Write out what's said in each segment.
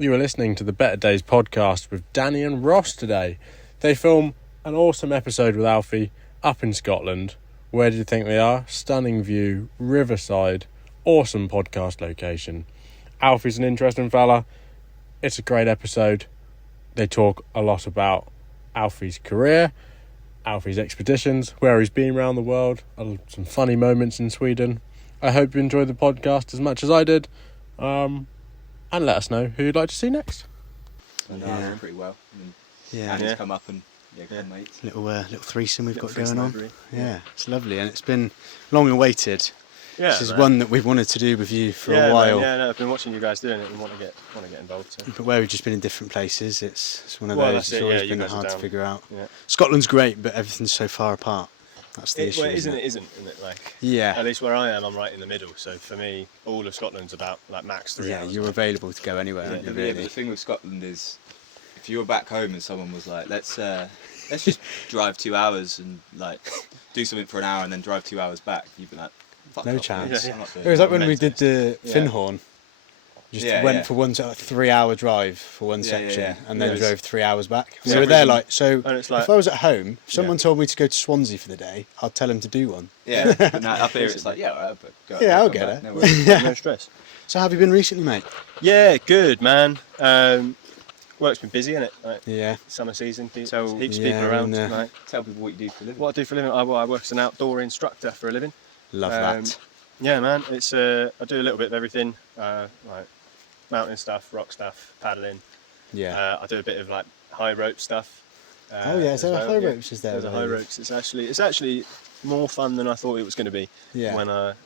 You are listening to the Better Days Podcast with Danny and Ross today. They film an awesome episode with Alfie up in Scotland. Where do you think they are? Stunning view, riverside, awesome podcast location. Alfie's an interesting fella. It's a great episode. They talk a lot about Alfie's career, Alfie's expeditions, where he's been around the world, some funny moments in Sweden. I hope you enjoyed the podcast as much as I did. And let us know who you'd like to see next. Yeah, pretty well. Andy's come up and good mates. Little threesome we've got going on. Yeah, it's lovely, and it's been long awaited. Yeah, this is one that we've wanted to do with you for a while. I've been watching you guys doing it and want to get involved. So. But where we've just been in different places, it's one of those. It's always been hard to figure out. Yeah. Scotland's great, but everything's so far apart. That's the issue. Well, isn't it? Like, yeah. At least where I am, I'm right in the middle. So for me, all of Scotland's about like max 3 hours. Yeah, you're available to go anywhere. Yeah, the thing with Scotland is, if you were back home and someone was like, let's just drive 2 hours and like do something for an hour and then drive 2 hours back, you'd be like, fuck no off, chance. I'm not doing it was that. like when we did the Finhorn. Went for one 3 hour drive for one section and then drove 3 hours back. So we were there if I was at home, if someone told me to go to Swansea for the day, I'd tell them to do one. Yeah, but now up here it's like, I'll get it. No stress. So how have you been recently, mate? Yeah, good, man. Work's been busy, innit? Like, summer season, heaps of people around. Tell people what you do for a living. What I do for a living? I work as an outdoor instructor for a living. Love that. Yeah, man. It's I do a little bit of everything, like mountain stuff, rock stuff, paddling. Yeah. I do a bit of like high rope stuff. Is there high ropes? Is there? There's a high ropes. It's actually more fun than I thought it was going to be. Yeah.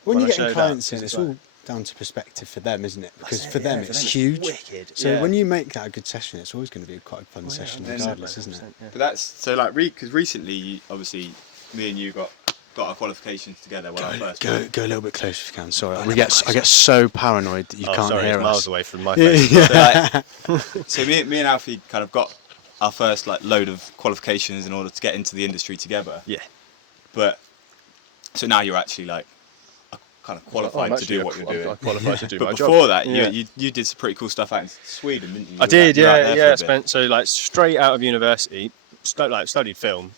When you get clients in, it's all down to perspective for them, isn't it? Because for them it's huge. Wicked. So when you make that a good session, it's always going to be quite a fun session, regardless, isn't it? Yeah. But that's so like because recently, obviously, me and you got our qualifications together when I first go a little bit closer if you can. Sorry, I get so paranoid that you can't hear us. Miles away from my face. So me and Alfie kind of got our first like load of qualifications in order to get into the industry together. Yeah. But so now you're actually like kind of qualified to do what you're doing. I'm qualified to do but my job. before that, you did some pretty cool stuff out in Sweden, didn't you? I did, yeah. Spent straight out of university, studied film.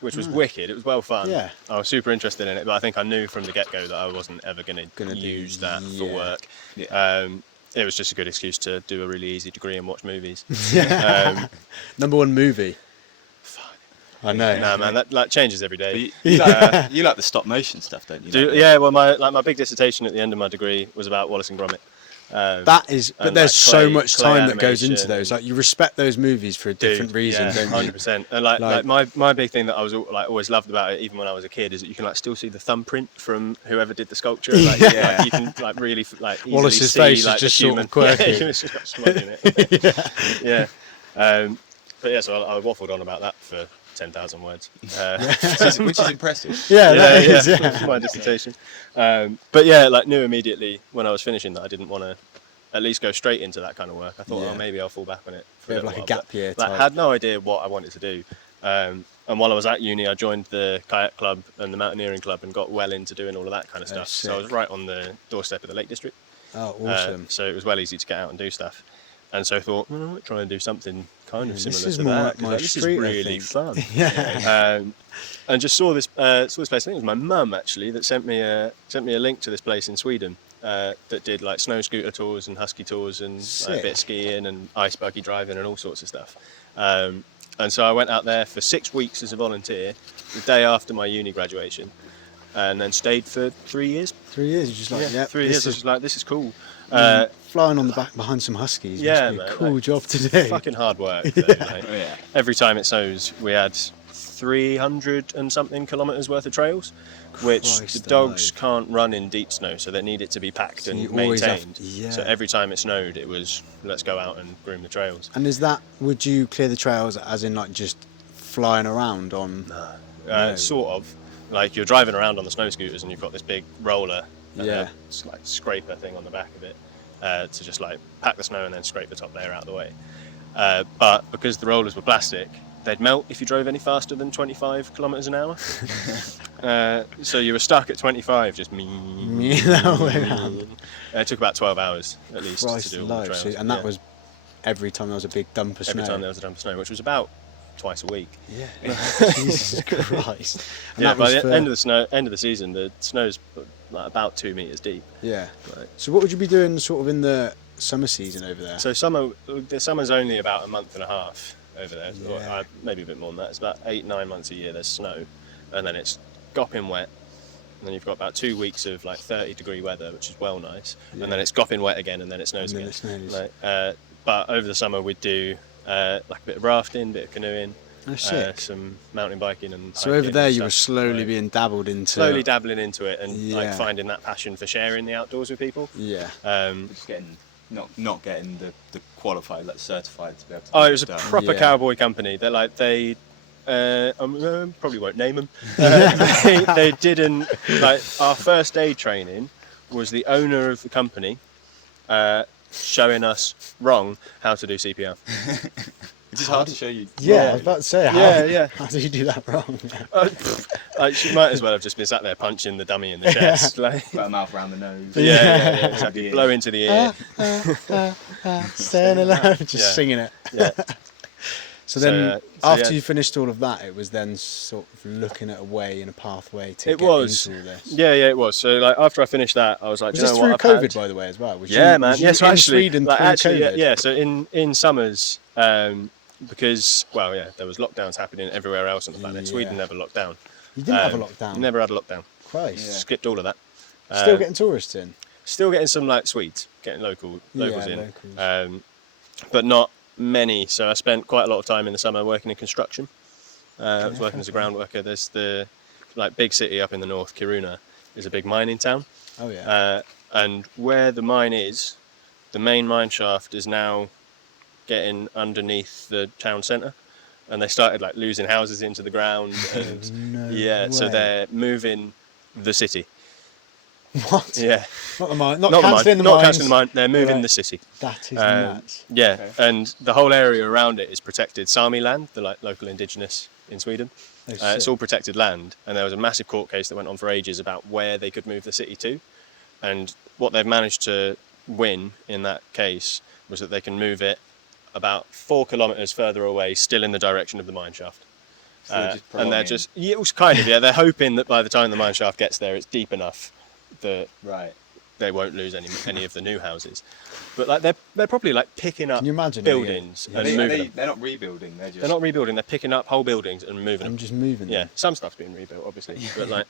Which was wicked. It was well fun. Yeah. I was super interested in it, but I think I knew from the get-go that I wasn't ever going to use that for work. Yeah. It was just a good excuse to do a really easy degree and watch movies. Number one movie. Fuck. I know. No, man, that changes every day. You like the stop motion stuff, don't you? Well, my big dissertation at the end of my degree was about Wallace and Gromit. But there's so much time that goes into those. Like you respect those movies for a different reason, don't you? 100%. And like my big thing that I was always loved about it, even when I was a kid, is that you can still see the thumbprint from whoever did the sculpture. You can really Wallace's see, face is just sort of quirky. It's just got smudge in it. Yeah. But so I waffled on about that for 10,000 words, which is impressive. Yeah. My dissertation. But knew immediately when I was finishing that I didn't want to at least go straight into that kind of work. I thought, maybe I'll fall back on it for a gap year. I had no idea what I wanted to do. And while I was at uni, I joined the kayak club and the mountaineering club and got well into doing all of that kind of stuff. Sick. So I was right on the doorstep of the Lake District. Oh, awesome. So it was well easy to get out and do stuff. And so I thought, I might try and do something kind of similar to that. This is really fun. And just saw this place. I think it was my mum actually that sent me a link to this place in Sweden that did like snow scooter tours and husky tours and a bit of skiing and ice buggy driving and all sorts of stuff. And so I went out there for 6 weeks as a volunteer, the day after my uni graduation, and then stayed for 3 years. 3 years, you're just like, 3 years. I was like, this is cool. Flying on the back behind some huskies must be a cool job to do. Fucking hard work. Though, Every time it snows, we had 300 and something kilometres worth of trails, which the dogs can't run in deep snow, so they need it to be packed and maintained. So every time it snowed, it was let's go out and groom the trails. And would you clear the trails as in like just flying around on? No. Sort of. Like you're driving around on the snow scooters and you've got this big roller, it's like scraper thing on the back of it to just like pack the snow and then scrape the top layer out of the way. But because the rollers were plastic, they'd melt if you drove any faster than 25 kilometres an hour. So you were stuck at 25, just me that way around. It took about 12 hours at least Christ to do all the trails. And that was every time there was a big dump of snow. Every time there was a dump of snow, which was about twice a week. Yeah. Jesus Christ. And yeah, by the end of the season, the snow's like about 2 meters deep. Yeah. Like, so what would you be doing sort of in the summer season over there? So the summer's only about a month and a half over there, or maybe a bit more than that. It's about 8-9 months a year there's snow, and then it's gopping wet, and then you've got about 2 weeks of like 30-degree weather, which is well nice, and then it's gopping wet again, and then it snows again. But over the summer we'd do like a bit of rafting, a bit of canoeing, some mountain biking, and so over there you were slowly being dabbling into it, and like finding that passion for sharing the outdoors with people. Just getting not getting the qualified, like certified to be able to it was a proper cowboy company. They're like probably won't name them. They didn't, like, our first aid training was the owner of the company showing us wrong how to do CPR. It's just hard to show you. Yeah, I was about to say, how do you do that wrong? She might as well have just been sat there punching the dummy in the chest. Like, put her mouth around the nose. Yeah, exactly. Blow into the ear. Staying alive, just singing it. Yeah. So then, after you finished all of that, it was then sort of looking at a way and a pathway to get into all this. Yeah, it was. So like after I finished that, I was like, was this through COVID, by the way, as well? Man. Yes, in actually, Sweden like, through COVID? Yeah. So in summers, because there was lockdowns happening everywhere else on the planet. Sweden never locked down. You didn't have a lockdown? Never had a lockdown. Christ. Skipped all of that. Still getting tourists in? Still getting some like Swedes, getting locals in. Locals. But not many. So I spent quite a lot of time in the summer working in construction. I was working as a ground worker. There's the big city up in the north, Kiruna, is a big mining town. Oh yeah. And where the mine is, the main mine shaft is now getting underneath the town centre, and they started like losing houses into the ground, and so they're moving the city. What? Yeah. Not the mine. Not cancelling the mine. Not cancelling the mine. They're moving the city. That is nuts. Yeah, okay. And the whole area around it is protected Sami land, the local indigenous in Sweden. It's all protected land, and there was a massive court case that went on for ages about where they could move the city to, and what they've managed to win in that case was that they can move it about 4 kilometres further away, still in the direction of the mine shaft. And they're just, it was kind of, they're hoping that by the time the mine shaft gets there, it's deep enough that they won't lose any of the new houses. But like they're probably like picking up buildings and moving them. They're not rebuilding. They're not rebuilding. They're picking up whole buildings and moving them. Just moving them. Yeah, some stuff's being rebuilt, obviously. But like,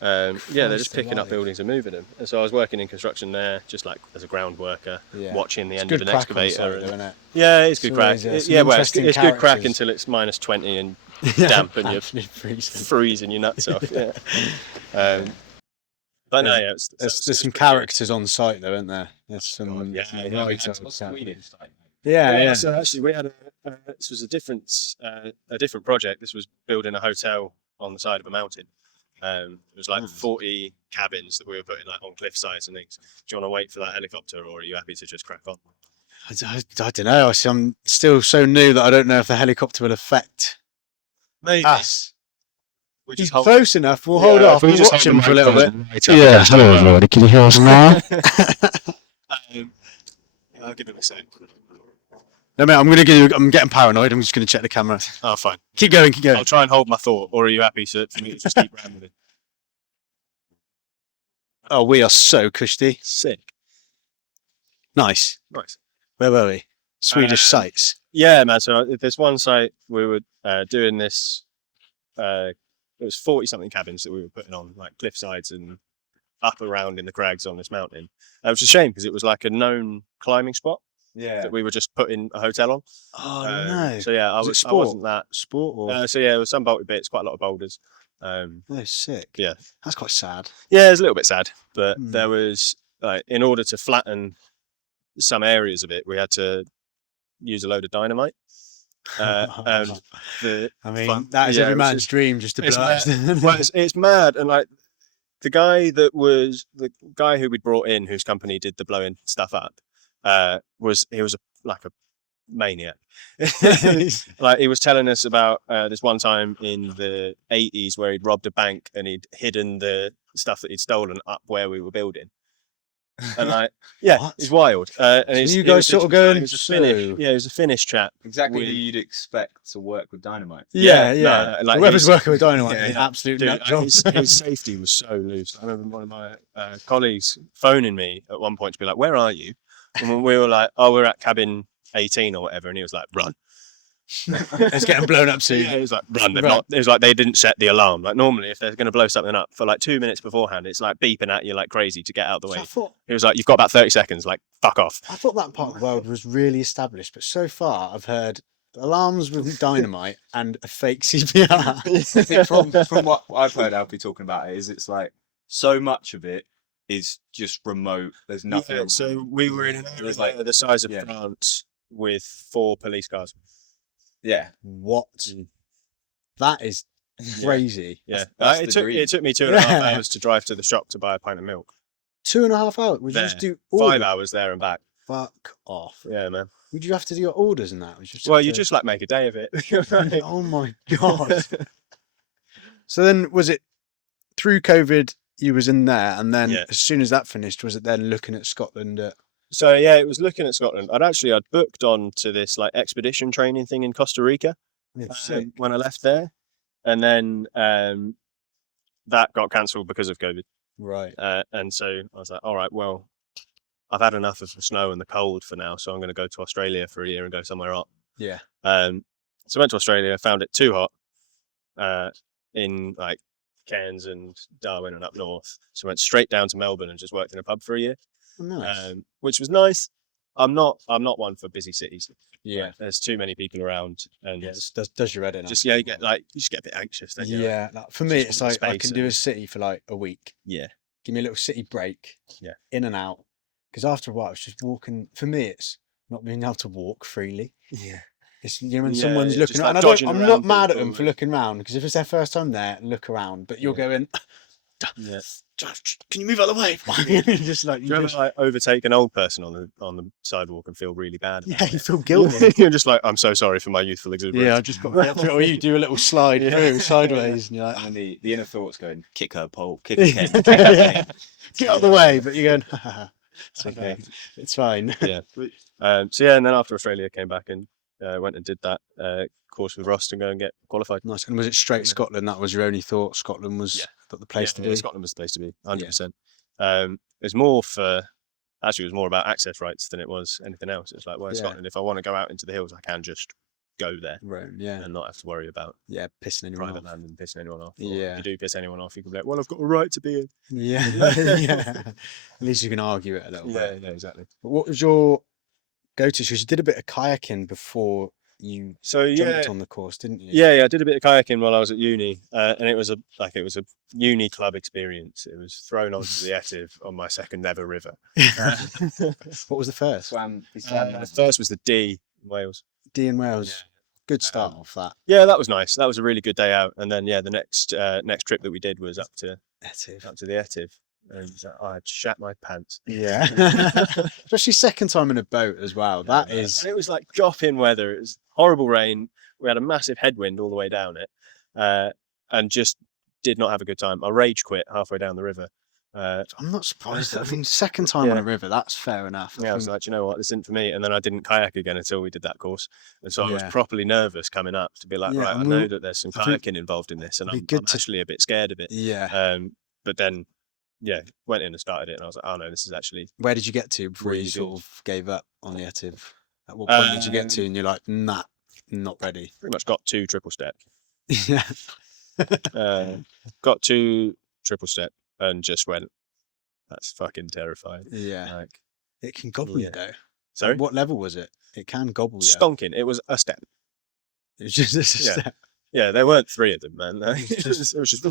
they're just picking up buildings and moving them. And so I was working in construction there, just like as a ground worker, watching the end of an excavator. Yeah, it's good crack. It's good crack until it's minus 20 and damp and you're freezing your nuts off. Yeah. But no, there's some characters on site though, isn't there? There's some So actually, we had this was a different project. This was building a hotel on the side of a mountain. It was like 40 cabins that we were putting like on cliff sides and things. Do you want to wait for that helicopter, or are you happy to just crack on? I don't know. I'm still so new that I don't know if the helicopter will affect us. He's close enough. We'll hold off. We'll watch him for a little bit. Yeah, hello everybody. Can you hear us now? I'll give him a sec. No, mate. I'm getting paranoid. I'm just going to check the camera. Oh, fine. Keep going. I'll try and hold my thought. Or are you happy for me to just keep rambling? Oh, we are so cushy. Sick. Nice. Where were we? Swedish sites. Yeah, man. So there's one site we were doing this. It was 40-something cabins that we were putting on, like cliff sides and up around in the crags on this mountain. It was a shame because it was like a known climbing spot that we were just putting a hotel on. Oh, no. So yeah, I wasn't that. Sport? Or? So yeah, it was some bolted bits, quite a lot of boulders. Sick. Yeah. That's quite sad. Yeah, it's a little bit sad. But there was, like, in order to flatten some areas of it, we had to use a load of dynamite. That is every man's dream, just to blast. Well, it's mad, and like the guy who we'd brought in, whose company did the blowing stuff up, was a maniac. Like he was telling us about this one time in the 80s where he'd robbed a bank and he'd hidden the stuff that he'd stolen up where we were building. And like, it's wild. And so you guys sort of going, it was a Finnish chap. Exactly who you'd expect to work with dynamite. Yeah. Like whoever's working with dynamite is absolute nut jobs. His safety was so loose. I remember one of my colleagues phoning me at one point to be like, "Where are you?" And we were like, "Oh, we're at cabin 18 or whatever," and he was like, "Run." It's getting blown up soon. Yeah, it was like, run. It was like they didn't set the alarm. Like normally, if they're going to blow something up for like 2 minutes beforehand, it's like beeping at you like crazy to get out of the way. It was like, you've got about 30 seconds, like, fuck off. I thought that part of the world was really established, but so far I've heard alarms with dynamite and a fake CPR. from what I've heard Alfie talking about it, is it's like so much of it is just remote. There's nothing. Yeah, so we were in an area like the size of France with 4 police cars. Yeah. What? That is crazy. Yeah. It took me 2.5 hours to drive to the shop to buy a pint of milk. 2.5 hours? Would you just do 5 hours there and back? Fuck off. Yeah, man. Would you have to do your orders and that? You just like make a day of it. Oh my God. So then was it through COVID you was in there, and then as soon as that finished, was it then looking at Scotland So yeah, it was looking at Scotland. I'd booked on to this like expedition training thing in Costa Rica when I left there, and then that got cancelled because of COVID. Right. And so I was like, all right, well, I've had enough of the snow and the cold for now, so I'm going to go to Australia for a year and go somewhere hot. Yeah. So I went to Australia, found it too hot in like Cairns and Darwin and up north. So I went straight down to Melbourne and just worked in a pub for a year. Nice. Which was nice. I'm not one for busy cities. Yeah, there's too many people around, and does your head in. Just you get a bit anxious. Don't you? Yeah, for me it's like I can do a city for like a week. Yeah, give me a little city break. Yeah, in and out, because after a while it's just walking. For me, it's not being able to walk freely. Yeah. It's when someone's looking around. I'm not mad at them for looking around, because if it's their first time there, look around. But you're going, can you move out of the way? Just like you ever overtake an old person on the sidewalk and feel really bad about you feel guilty. You're just like, I'm so sorry for my youthful exuberance. Yeah, I just got to get through it. Or you do a little slide through sideways, and you're like, and the inner thoughts going, kick her pole, kick her head, get out of the way. But you're going, it's okay, it's fine. Yeah. And then after Australia, came back and went and did that course with Ross and go and get qualified. Nice. And was it straight Scotland? That was your only thought? Scotland was the place to be? Scotland was the place to be, 100%. It was more about access rights than it was anything else. It's like, well, Scotland, if I want to go out into the hills, I can just go there. Right, and not have to worry about pissing anyone private off. land and pissing anyone off. Yeah. If you do piss anyone off, you can be like, well, I've got a right to be here. Yeah. At least you can argue it a little bit. Yeah, exactly. But what was your go-to? Because you did a bit of kayaking before you jumped on the course, didn't you? Yeah, I did a bit of kayaking while I was at uni, and it was a uni club experience. It was thrown onto the Etiv on my second ever river. What was the first? The first was the D in Wales. D in Wales. Yeah. Good start off that. Yeah, that was nice. That was a really good day out. And then the next trip that we did was up to the Etiv. And I had shat my pants. Yeah. Especially second time in a boat as well. And it was like goffin weather. It was horrible rain. We had a massive headwind all the way down it. And just did not have a good time. I rage quit halfway down the river. I'm not surprised. I mean, second time on a river, that's fair enough. I was like, you know what, this isn't for me. And then I didn't kayak again until we did that course. And so I was properly nervous coming up to be like, right, I know that there's some kayaking involved in this, and I'm actually a bit scared of it. Yeah. But then, went in and started it, and I was like, oh no, this is actually... Where did you get to before you sort of gave up on the Etiv? At what point did you get to and you're like, nah, not ready? Pretty much got to triple step. Yeah. Got to triple step and just went, that's fucking terrifying. Yeah. It can gobble you though. Sorry? What level was it? It can gobble you. Stonking. It was a step. It was just a step. Yeah, there weren't 3 of them, man. It was just...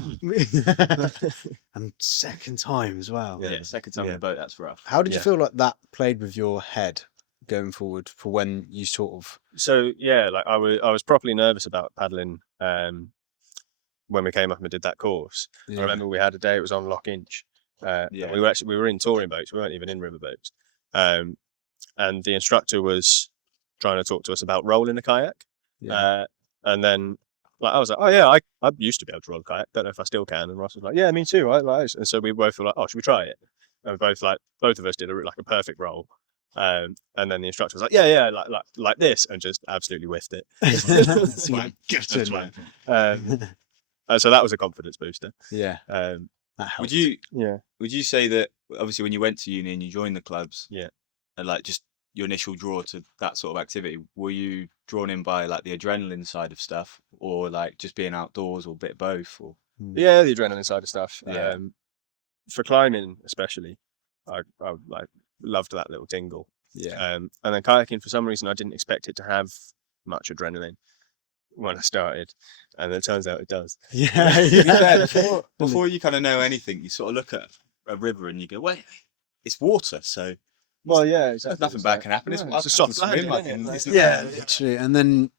And second time as well. Yeah, second time on the boat, that's rough. How did you feel like that played with your head going forward for when you sort of... So, I was properly nervous about paddling when we came up and did that course. I remember we had a day, it was on Loch Inch. We were in touring boats, we weren't even in river boats. And the instructor was trying to talk to us about rolling a kayak. Yeah. And then like I was like, oh yeah, I used to be able to roll a kayak. Don't know if I still can. And Ross was like, yeah, me too, right? Like, and so we both were like, oh, should we try it? And both of us did a perfect roll. And then the instructor was like, yeah, like this, and just absolutely whiffed it. So that was a confidence booster. Yeah. That helped. Would you say that obviously when you went to uni and you joined the clubs, and like just your initial draw to that sort of activity, were you drawn in by like the adrenaline side of stuff, or like just being outdoors, or a bit of both? Or yeah, the adrenaline side of stuff. Yeah. For climbing especially, I like loved that little tingle. Yeah. And then kayaking, for some reason, I didn't expect it to have much adrenaline when I started, and it turns out it does. Yeah. Before you kind of know anything, you sort of look at a river and you go, wait, it's water, so well, yeah, exactly. nothing bad can happen. It's a soft landing, Yeah, literally. And then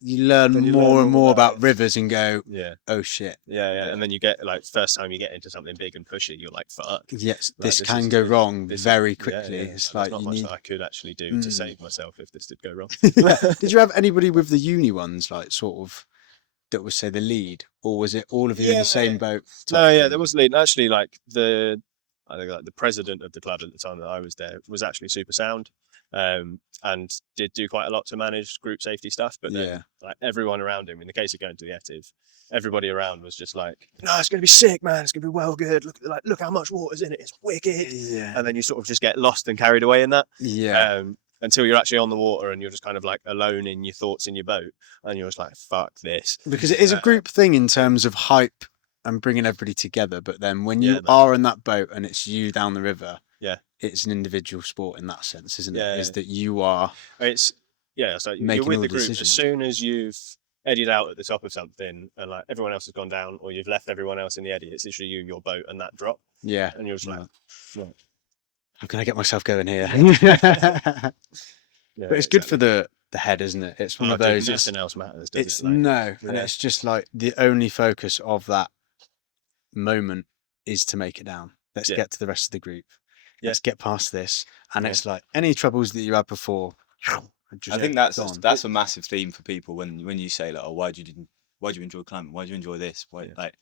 you learn more and more about rivers and go, oh shit. Yeah. And then you get like first time you get into something big and pushy, you're like, fuck. Yes, this can go wrong very quickly. It's like not much that I could actually do to save myself if this did go wrong. Did you have anybody with the uni ones, like sort of that was say the lead, or was it all of you in the same boat? No, there was a lead. Actually, like I think like the president of the club at the time that I was there was actually super sound, and did do quite a lot to manage group safety stuff. But then, like everyone around him, in the case of going to the Etiv, everybody around was just like, "No, it's going to be sick, man. It's going to be well good. Look how much water's in it. It's wicked." Yeah. And then you sort of just get lost and carried away in that. Yeah. Until you're actually on the water and you're just kind of like alone in your thoughts in your boat, and you're just like, "Fuck this." Because it is a group thing in terms of hype and bringing everybody together, but then when you are in that boat and it's you down the river, it's an individual sport in that sense, isn't it? Is that you are so you're with the group as soon as you've eddied out at the top of something and like everyone else has gone down, or you've left everyone else in the eddy. It's literally you, your boat, and that drop. Yeah. And you're just like, how can I get myself going here? But it's good for the head, isn't it? It's one of those. Nothing else matters, does it? And it's just like the only focus of that moment is to make it down. Let's get to the rest of the group. Let's get past this. And it's like any troubles that you had before. I think that's a massive theme for people when you say like, oh, why do you enjoy climbing? Why do you enjoy this? Like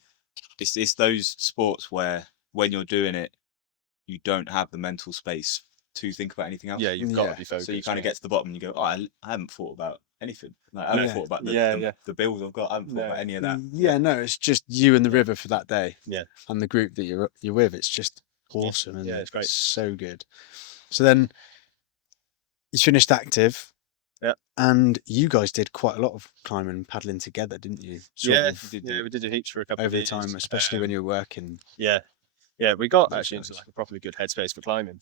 it's those sports where when you're doing it, you don't have the mental space to think about anything else. Yeah, you've got to be focused. So you kind of get to the bottom and you go, oh, I haven't thought about anything. Like, I haven't thought about the bills I've got. I haven't thought about any of that. Yeah, no, it's just you and the river for that day. Yeah. And the group that you're with. It's just awesome. Yeah, it's great. It's so good. So then you finished active. Yeah. And you guys did quite a lot of climbing and paddling together, didn't you? We did heaps for a couple of years. Over time, especially when you were working. Yeah. Yeah, we got actually into like a properly good headspace for climbing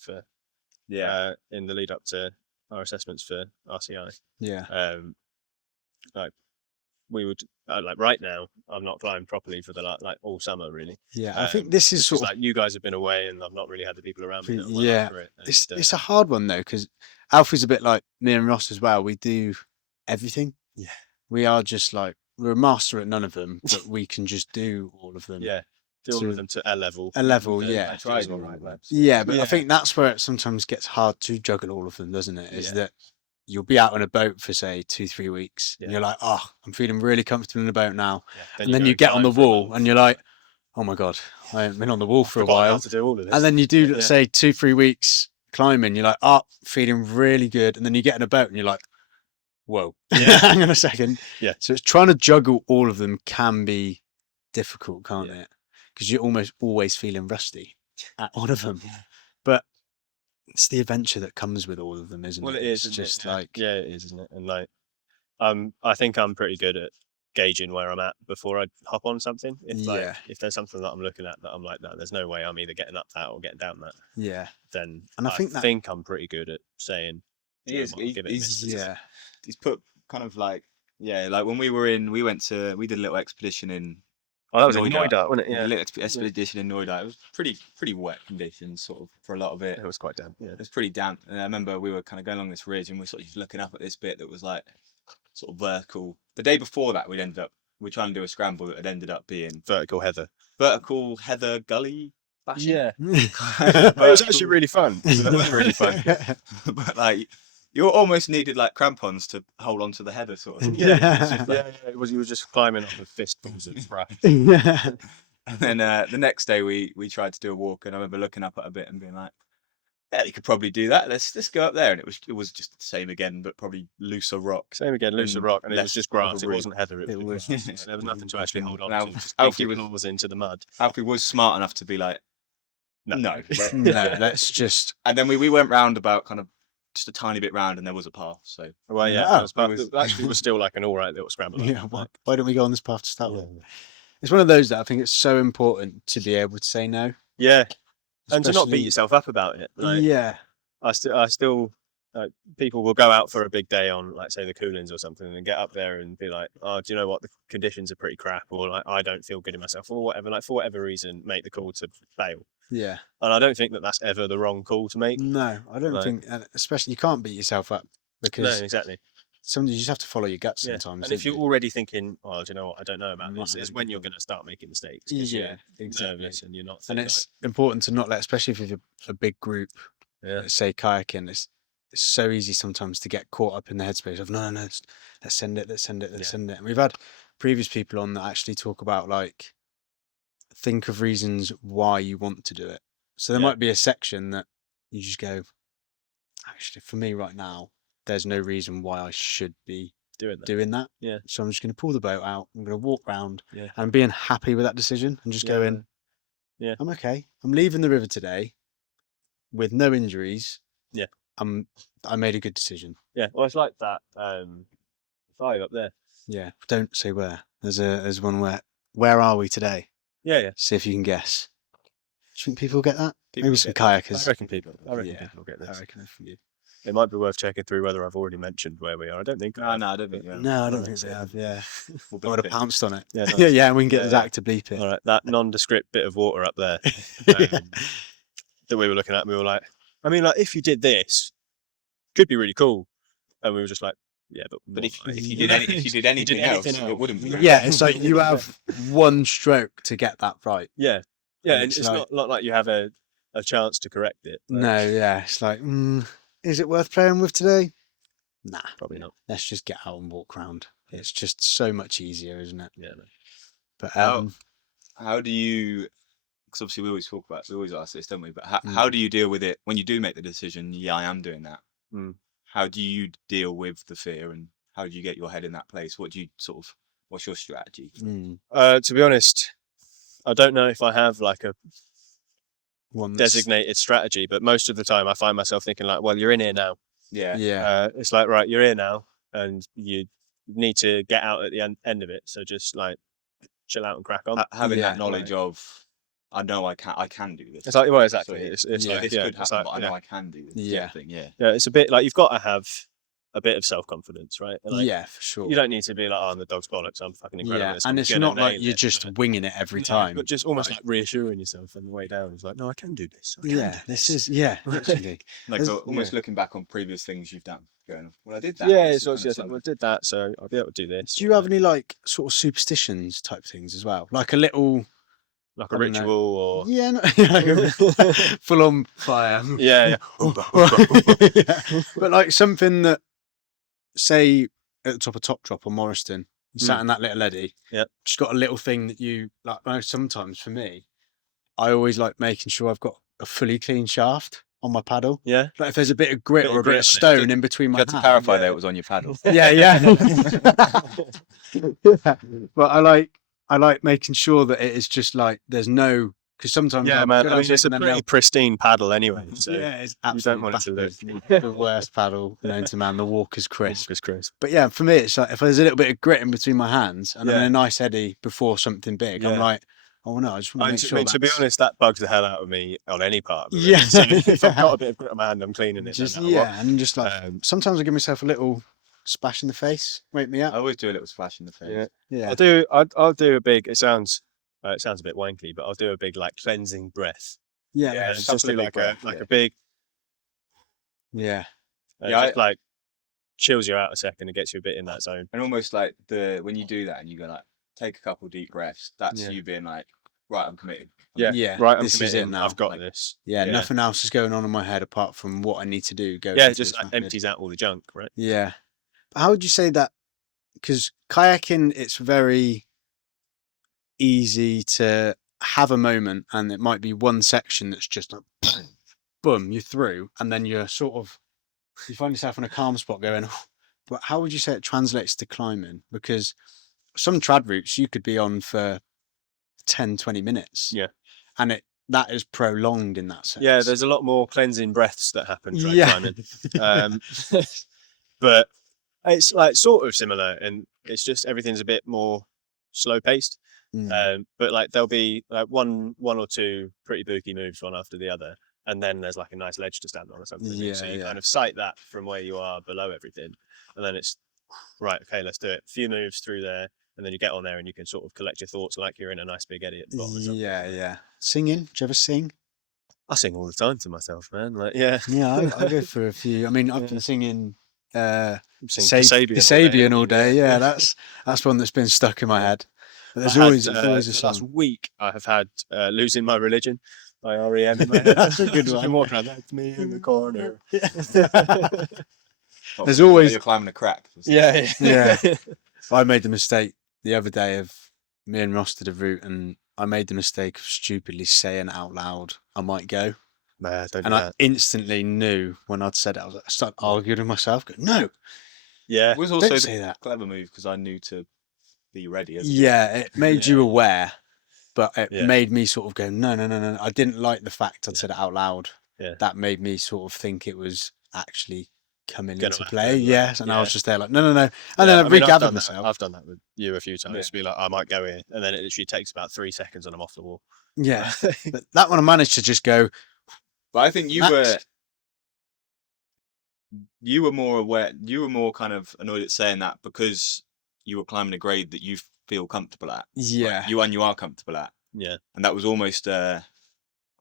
in the lead up to our assessments for RCI. Yeah. Like we would like right now, I'm not climbing properly for the like all summer really. Yeah, I think this is sort of like you guys have been away and I've not really had the people around me. It's a hard one though, because Alfie's a bit like me and Ross as well. We do everything. Yeah, we are just like we're a master at none of them, but we can just do all of them. Yeah. Do all of them to a level. Yeah. Tried all right, yeah, but I think that's where it sometimes gets hard to juggle all of them, doesn't it? Is that you'll be out on a boat for say 2-3 weeks, and you're like, oh, I'm feeling really comfortable in the boat now, and then you get on the wall, and you're like, oh my god, I haven't been on the wall for a while. To do all of this. And then you do say 2-3 weeks climbing, you're like, oh, feeling really good, and then you get in a boat, and you're like, whoa, hang on a second. Yeah. So it's trying to juggle all of them can be difficult, can't it? Because you're almost always feeling rusty at one of them. But it's the adventure that comes with all of them, isn't it? Well, it is. It's just like it is, isn't it? And like, I think I'm pretty good at gauging where I'm at before I hop on something. If there's something that I'm looking at that I'm like, no, there's no way I'm either getting up that or getting down that. Yeah. Then and I think I'm pretty good at saying. He's put kind of like like when we did a little expedition in. Oh, that was in Noida, wasn't it? Yeah. A little expedition in Noida. It was pretty wet conditions, sort of, for a lot of it. It was quite damp. Yeah. It was pretty damp. And I remember we were kind of going along this ridge and we were sort of just looking up at this bit that was like sort of vertical. The day before that, we were trying to do a scramble that had ended up being vertical heather gully. Bashing. Yeah. It was actually really fun. It was really fun. But like, You almost needed like crampons to hold on to the header, sort of. It was. You were just climbing off of fistfuls of crap. And then the next day we tried to do a walk, and I remember looking up at a bit and being like, "Yeah, you could probably do that. Let's go up there." And it was just the same again, but probably looser rock. Same again, looser rock, and it was just grass. It wasn't heather. It was. There was nothing to actually hold on to. Just Alfie was into the mud. Alfie was smart enough to be like, no, let's just. And then we went round about kind of just a tiny bit round, and there was a path. So Actually was still like an all right little scramble. Yeah, why don't we go on this path to start with? It's one of those that I think it's so important to be able to say no. Yeah, and to not beat yourself up about it. Like, I still people will go out for a big day on, like, say, the Coolins or something, and get up there and be like, "Oh, do you know what? The conditions are pretty crap," or like, "I don't feel good in myself," or whatever. Like, for whatever reason, make the call to bail. Yeah, and I don't think that that's ever the wrong call to make. No, I don't think, especially you can't beat yourself up because exactly. Sometimes you just have to follow your gut sometimes. And if you're already thinking, "Oh, do you know what? I don't know about this," is when you're going to start making mistakes. Yeah, exactly. Nervous and you're not. And it's important to not let, especially if you're a big group. Let's say kayaking, it's so easy sometimes to get caught up in the headspace of no, let's send it. And we've had previous people on that actually talk about, like, think of reasons why you want to do it. So there might be a section that you just go, actually, for me right now, there's no reason why I should be doing that. Yeah. So I'm just going to pull the boat out. I'm going to walk round and being happy with that decision and just going, I'm okay. I'm leaving the river today with no injuries. Yeah. I made a good decision. Yeah. Well, it's like that 5 up there. Yeah. Don't say where. There's one where are we today? Yeah. See if you can guess. Do you think people get that? Maybe some kayakers. I reckon people will get this. I reckon from you. It might be worth checking through whether I've already mentioned where we are. I don't think. No, I don't think. No, I don't think they have. Yeah, I would have pounced on it. Yeah, yeah, and we can get Zach to bleep it. All right, that nondescript bit of water up there that we were looking at. We were like, I mean, like, if you did this, could be really cool. And we were just like, yeah, but if you did anything else, it wouldn't be. Yeah, it's like you have one stroke to get that right. Yeah, and it's not like you have a chance to correct it. No, it's like, is it worth playing with today? Nah, probably not. Let's just get out and walk around. It's just so much easier, isn't it? Yeah. No. But how do you? Because obviously we always ask this, don't we? But how do you deal with it when you do make the decision? Yeah, I am doing that. How do you deal with the fear, and how do you get your head in that place? What's your strategy? To be honest, I don't know if I have like a designated strategy, but most of the time I find myself thinking like, well, you're in here now. Yeah. It's like, right, you're here now, and you need to get out at the end of it. So just like chill out and crack on. Having that knowledge of, I know I can do this. It's like, well, exactly. So it's like, this could happen, but I know I can do this. Yeah. Yeah. It's a bit like you've got to have a bit of self-confidence, right? Like, yeah, for sure. You don't need to be like, I'm the dog's bollocks, I'm fucking incredible. Yeah, and it's not like you're just winging it every time. But just almost like reassuring yourself on the way down. It's like, no, I can do this. Actually. Like almost looking back on previous things you've done, going, well, I did that. Yeah, it's also like, well, I did that, so I'll be able to do this. Do you have any like sort of superstitions type things as well? Like a little... Like a ritual or... Yeah, full on fire. Yeah. But like something that, say, at the top of Top Drop or Morriston, you sat in that little eddy. Yeah. Just got a little thing that you like. I know sometimes for me, I always like making sure I've got a fully clean shaft on my paddle. Yeah. Like if there's a bit of grit or a bit of stone in between my hands. You had to clarify that it was on your paddle. Yeah. But I like making sure that it is just like there's no, because sometimes man, I mean, it's a pretty pristine paddle anyway. So it's you don't want it to look the worst paddle known to man. The Walker's crisp. But yeah, for me, it's like if there's a little bit of grit in between my hands and then a nice eddy before something big, I'm like, oh no, I just want to make sure. I mean, to be honest, that bugs the hell out of me on any part of it. Yeah. So if I've got a bit of grit on my hand, I'm cleaning it. And just like sometimes I give myself a little splash in the face, wake me up. I always do a little splash in the face. Yeah. I'll do a big. It sounds a bit wanky, but I'll do a big like cleansing breath. Yeah. Just do like a big. Yeah. Just like chills you out a second and gets you a bit in that zone. And almost like when you do that and you go like take a couple deep breaths, that's you being like, right, I'm committed. Yeah, right, I'm this committed. is it now. I've got this. Yeah, nothing else is going on in my head apart from what I need to do. It just empties out all the junk, right? Yeah. But how would you say that? Because kayaking, it's very easy to have a moment, and it might be one section that's just like, boom, you're through, and then you're sort of, you find yourself in a calm spot going, oh. But how would you say it translates to climbing? Because some trad routes you could be on for 10, 20 minutes. Yeah. And that is prolonged in that sense. Yeah, there's a lot more cleansing breaths that happen trad climbing. But it's like sort of similar, and it's just everything's a bit more slow paced. But like there'll be like one or two pretty booky moves one after the other, and then there's like a nice ledge to stand on or something. So you kind of sight that from where you are below everything, and then it's right. Okay, let's do it. A few moves through there, and then you get on there and you can sort of collect your thoughts like you're in a nice big eddy at the bottom. Yeah. Singing? Do you ever sing? I sing all the time to myself, man. Like, Yeah, I go for a few. I mean, I've been singing Kasabian all day. Yeah, that's one that's been stuck in my head. But there's always a song. Last week I have had "Losing My Religion" by REM in my head. That's a good one. Been walking around, that's me in the corner. There's always you're climbing a crack. Yeah. I made the mistake the other day of me and Ross did a route, and I made the mistake of stupidly saying out loud, "I might go." Nah, don't do And I that. instantly knew when I'd said it, I started arguing with myself. Going, no, Yeah, It was also don't say that. clever move because I knew to be ready. Yeah, it made you aware, but it Yeah. made me sort of go, no. I didn't like the fact I'd said it out loud. Yeah. That made me sort of think it was actually coming Gonna into happen, play. like, Yes, and I was just there like, no. And Yeah, then I mean, regathered myself. I've done that with you a few times. To be like, I might go here, and then it literally takes about 3 seconds, and I'm off the wall. Yeah, but that one I managed to just go. But I think you Max. were more aware. You were more kind of annoyed at saying that because you were climbing a grade that you feel comfortable at. Yeah, You are comfortable at. Yeah, And that was almost a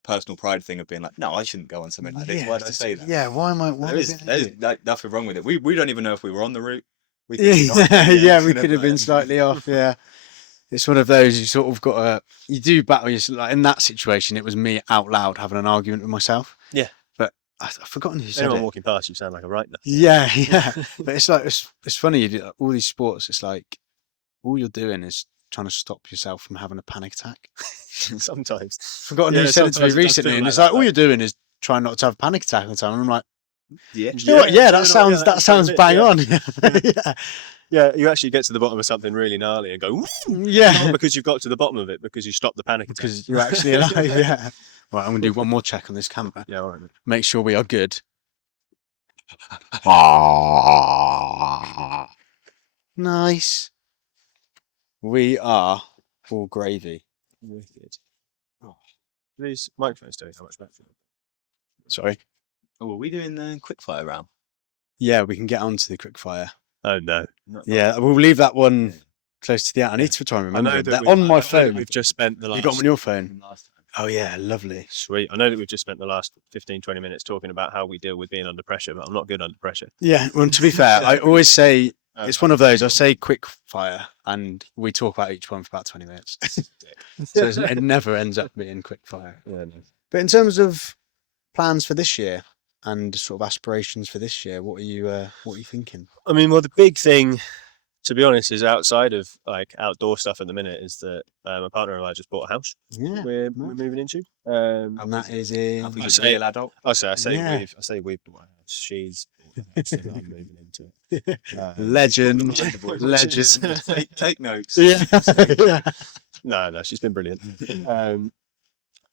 personal pride thing of being like, no, I shouldn't go on something like this. Why did I say that? Yeah, why am I? Why There's like, nothing wrong with it. We don't even know if we were on the route. We could we could have been slightly off. Yeah, it's one of those you sort of got to. You do battle yourself. Like in that situation, it was me out loud having an argument with myself. Yeah, but I've forgotten who said anyone it. walking past you sound like a right. Yeah. But it's like it's funny. You do all these sports. It's like all you're doing is trying to stop yourself from having a panic attack. Sometimes. Forgotten who said it to me recently, and it's like all you're doing is trying not to have a panic attack all the time. And I'm like, that sounds bang on. Yeah, you actually get to the bottom of something really gnarly and go, yeah, not because you've got to the bottom of it, because you stopped the panic attack. because you're actually alive. Yeah. Right, I'm gonna do one more check on this camera. Yeah, all right. Make sure we are good. Nice. We are all gravy. Wicked. Oh, these microphones tell you how much battery. Sorry. Oh, are we doing the quickfire round? Yeah, we can get on to the quickfire. Oh no. Yeah, we'll leave that one close to the end. I need to try and remember. They're on my phone. We've just spent the last. You got them on your phone? Last time. Oh yeah, lovely. Sweet. I know that we've just spent the last 15-20 minutes talking about how we deal with being under pressure, but I'm not good under pressure. Yeah, well, to be fair, I always say it's one of those. I say quick fire, and we talk about each one for about 20 minutes. So it never ends up being quick fire. Yeah, no. But in terms of plans for this year and sort of aspirations for this year, what are you thinking? I mean, well, the big thing, to be honest, is outside of like outdoor stuff at the minute is that my partner and I just bought a house. Yeah, We're moving into. and that is in. I say adult. I say Yeah. we've bought a house. She's bought a house, and I'm moving into it. Legend. Take notes. Yeah. No, she's been brilliant.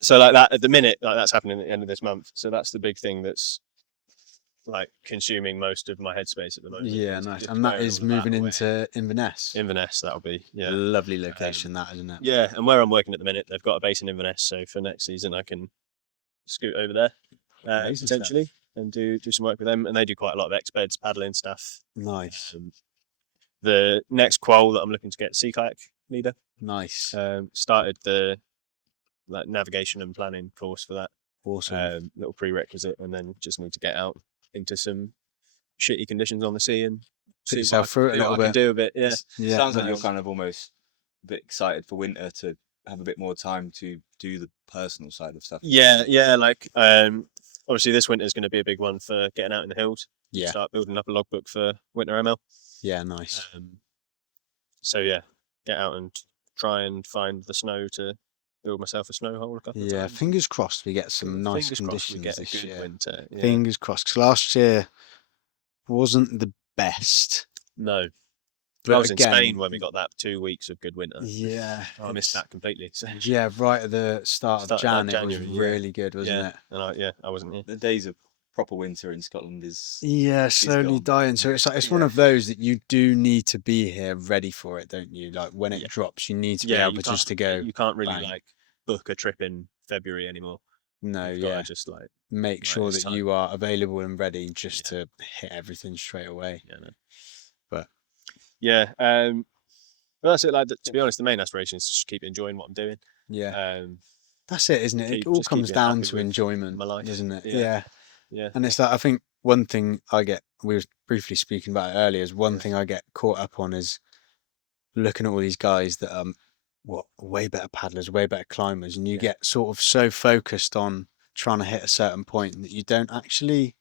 So like that at the minute, like that's happening at the end of this month. So that's the big thing that's like consuming most of my headspace at the moment. Yeah, nice. And that is moving into Inverness. Inverness, that'll be Lovely location, that isn't it? Yeah, and where I'm working at the minute, they've got a base in Inverness, so for next season I can scoot over there potentially and do some work with them. And they do quite a lot of expeds, paddling stuff. Nice. The next qual that I'm looking to get sea kayak leader. Nice. Started the like navigation and planning course for that. Awesome. Little prerequisite, and then just need to get out into some shitty conditions on the sea and Put yourself through it a little I can bit. do a bit. Yeah. Sounds like you're kind of almost a bit excited for winter to have a bit more time to do the personal side of stuff. Yeah. Like obviously this winter is going to be a big one for getting out in the hills. Yeah. Start building up a logbook for winter ML. Yeah, nice. So yeah, get out and try and find the snow to build myself a snow hole a couple of times. Fingers crossed we get some nice Fingers conditions we get a this good year. winter. Yeah. Fingers crossed, because last year wasn't the best. No. But I was again, in Spain when we got that 2 weeks of good winter. Yeah. I missed that completely. So. Yeah, right at the start of January, it was January, really good, wasn't it? And I wasn't here. The days of proper winter in Scotland is slowly gone. dying. So it's one of those that you do need to be here ready for it, don't you? Like when it drops, you need to be able just to go. You can't really bang. like book a trip in February anymore. No, You've got to just like make sure that time. you are available and ready just to hit everything straight away. Yeah, no. But yeah, but that's it. Like to be honest, the main aspiration is to just keep enjoying what I'm doing. Yeah, that's it, isn't it? It all comes down to enjoyment, doesn't it? Yeah. And it's like I think one thing we were briefly speaking about it earlier, is one thing I get caught up on is looking at all these guys that are way better paddlers, way better climbers, and you get sort of so focused on trying to hit a certain point that you don't actually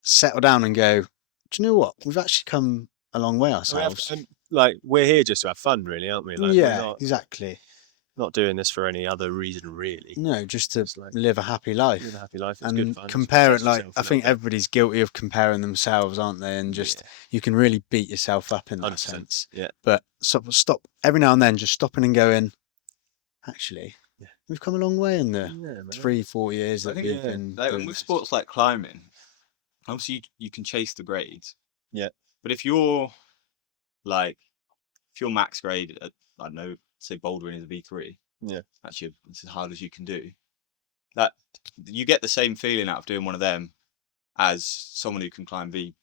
settle down and go, do you know what? We've actually come a long way ourselves. Like we're here just to have fun, really, aren't we? Like, exactly. Not doing this for any other reason, really. No, just to live a happy life. Live a happy life. It's and good fun. Compare it like I think everybody's guilty of comparing themselves, aren't they? And just you can really beat yourself up in that 100%. sense. Yeah. But stop every now and then, just stopping and going. Actually, we've come a long way in the 3-4 years that we've been. Like, with sports like climbing, obviously you can chase the grades. Yeah. But if you're max grade at, I don't know, say bouldering is a V3. Yeah. Actually, it's as hard as you can do. That you get the same feeling out of doing one of them as someone who can climb V,